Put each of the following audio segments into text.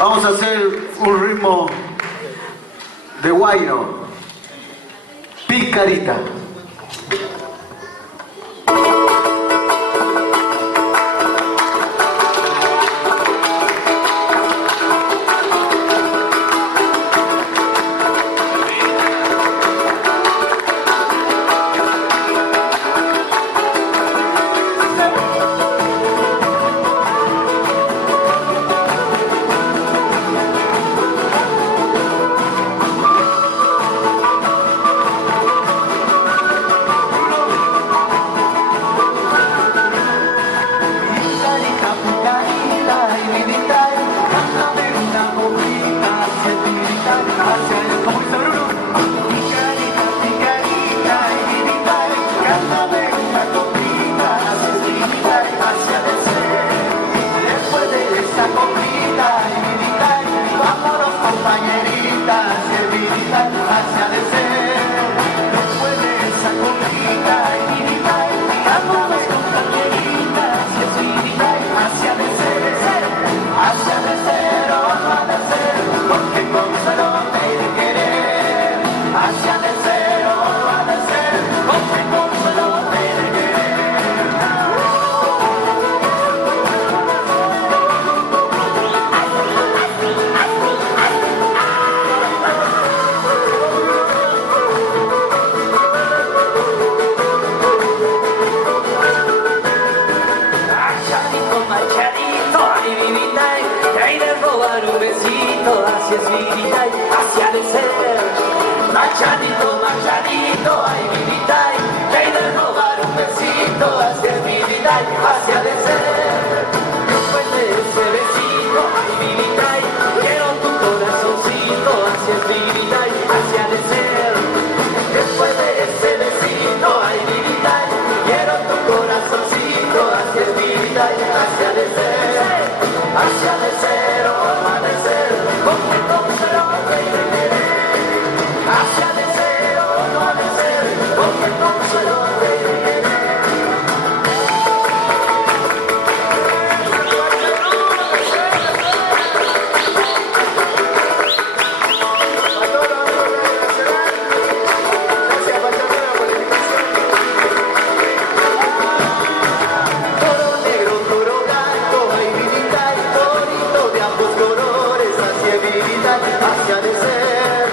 Vamos a hacer un ritmo de guayno. Picarita. Machadito, machadito, ay militar, que hay de robar un besito, hacia el militar, hacia de ser. Después de ese besito, ay militar, quiero tu corazoncito, hacia el militar, hacia de ser. Después de ese besito, ay militar, quiero tu corazoncito, hacia el militar, hacia de ser. Hacia de ser o amanecer, porque consuelo te querer. Hacia de ser o amanecer, porque consuelo te querer. Toro negro, toro blanco, ay vidita y torito de ambos colores, hacia vidita, hacia de ser.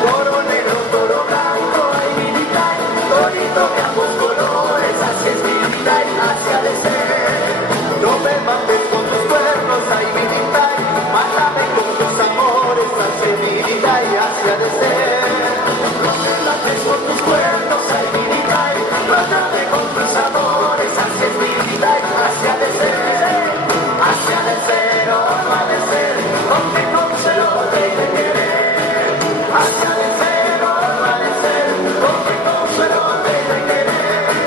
Toro negro, toro blanco, ay vidita y torito de ambos colores, hacia vidita y hacia de ser. No me mates con tus cuernos, ay vidita, mátame con tus amores, hacia vidita y hacia de ser. No me mates con tus cuernos, ay vidita, mátame con tus amores, hacia vidita y hacia de ser. Hacia de ser o amanecer, porque consuelo te querer. Hacia de ser o amanecer, porque consuelo te querer.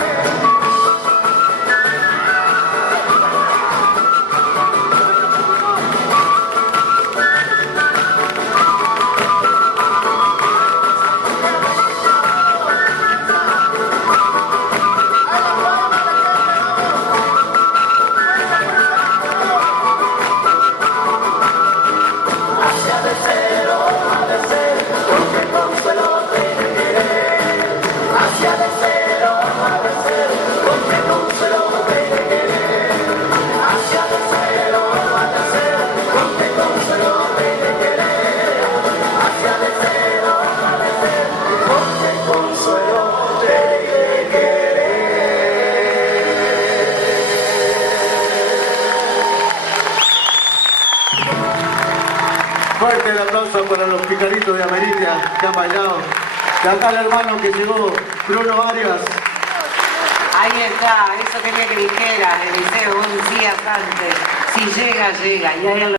Hacia de ser o amanecer, porque consuelo te querer. Hacia de ser o amanecer, porque consuelo te querer. Hacia de ser o amanecer, porque consuelo te querer. Hacia de ser o amanecer, porque consuelo te querer. Fuerte el aplauso para los picaritos de Amerita que han bailado. De acá el hermano que llegó, Bruno Arias. Ahí está, eso quería que dijera, Eliseo, vos decías antes, si llega, llega. Y ahí